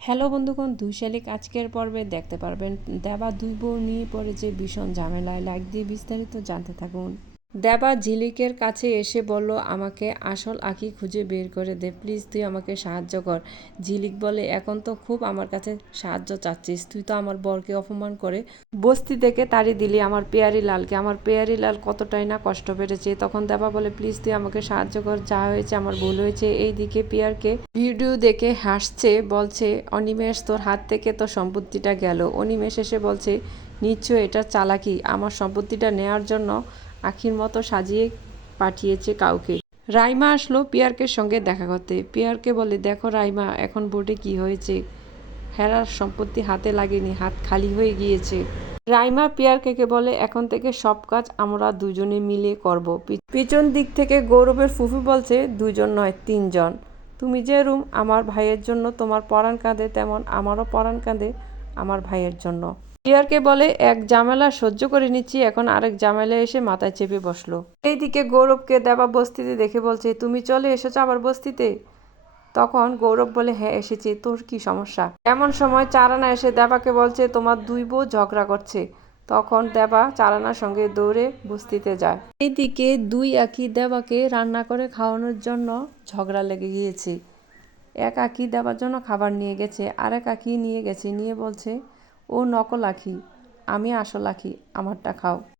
Hello বন্ধুগণ দুই শালিক আজকের পর্বে দেখতে পারবেন দেবা দুই বউ নিয়ে পরে যে ভীষণ ঝামেলায়। লাইক দিয়ে বিস্তারিত জানতে থাকুন। দেবা ঝিলিকের কাছে এসে বলল, আমাকে আসল আঁকি খুঁজে বের করে দে, প্লিজ তুই আমাকে সাহায্য কর। ঝিলিক বলে, এখন তো খুব আমার কাছে সাহায্য চাচ্ছিস, তুই তো আমার বরকে অপমান করে বস্তি থেকে তাড়ি দিলি, আমার পেয়ারি লালকে। আমার পেয়ারি লাল কতটাই না কষ্ট পেরেছে। তখন দেবা বলে, প্লিজ তুই আমাকে সাহায্য কর, যা হয়েছে আমার ভুল হয়েছে। এইদিকে পেয়ারকে ভিডিও দেখে হাসছে, বলছে, অনিমেষ, তোর হাত থেকে তো সম্পত্তিটা গেল। অনিমেষ এসে বলছে নিশ্চয় এটা চালাকি। আমার সম্পত্তিটা নেওয়ার জন্য আখির মতো সাজিয়ে পাঠিয়েছে কাউকে। রাইমা আসলো পিয়ারকের সঙ্গে দেখা করতে। পিয়ারকে বলে, দেখো রাইমা, এখন বোর্ডে কি হয়েছে? হেরার সম্পত্তি হাতে লাগেনি, হাত খালি হয়ে গিয়েছে। রাইমা পিয়ারকে বলে, এখন থেকে সব কাজ আমরা দুজনে মিলে করব। পিছন দিক থেকে গৌরবের ফুফু বলছে, দুজন নয়, তিনজন। তুমি যে রুম আমার ভাইয়ের জন্য, তোমার পরাণ কাঁদে তেমন আমারও পরাণ কাঁদে আমার ভাইয়ের জন্য। পিয়ারকে বলে, এক ঝামেলা সহ্য করে নিচ্ছি, এখন আরেক ঝামেলা এসে মাথায় চেপে বসল। এইদিকে গৌরবকে দেবা বস্তিতে দেখে বলছে, তুমি চলে এসেছ আবার বস্তিতে? তখন গৌরব বলে হ্যাঁ এসেছি। তোর কি সমস্যা? এমন সময় চারানা এসে দেবাকে বলছে, তোমার দুই বউ ঝগড়া করছে। তখন দেবা চারানার সঙ্গে দৌড়ে বস্তিতে যায়। এইদিকে দুই একই দেবাকে রান্না করে খাওয়ানোর জন্য ঝগড়া লেগে গিয়েছে। এক আঁকি দেবার জন্য খাবার নিয়ে গেছে আর এক আঁকি নিয়ে গেছে, নিয়ে বলছে ও নকল আখি আমি আসল আখি আমারটা খাও।